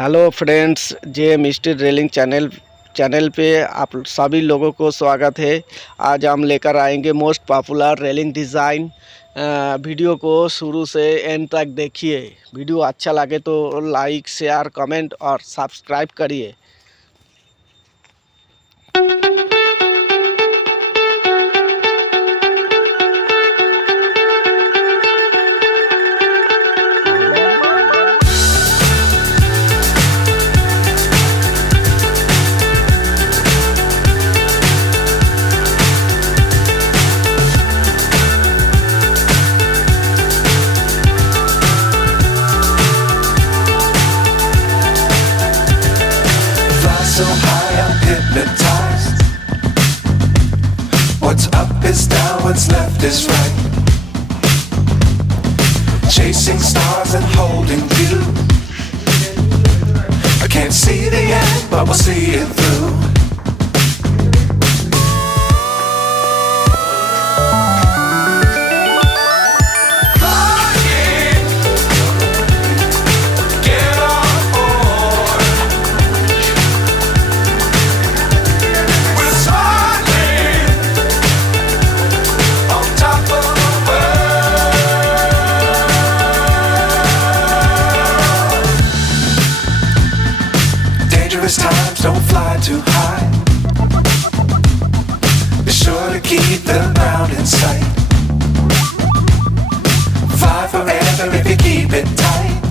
Hello friends, जे mister railing channel पे आप सभी लोगों को स्वागत है। आज हम लेकर आएंगे most popular railing design. Video को शुरू से एंड तक देखिए। वीडियो अच्छा लगे तो लाइक, शेयर, कमेंट और सब्सक्राइब करिए। So high, I'm hypnotized. What's up is down, what's left is right. Chasing stars and holding you. I can't see the end, but we'll see it through. Dangerous times, don't fly too high. Be sure to keep the ground in sight. Fly forever if you keep it tight.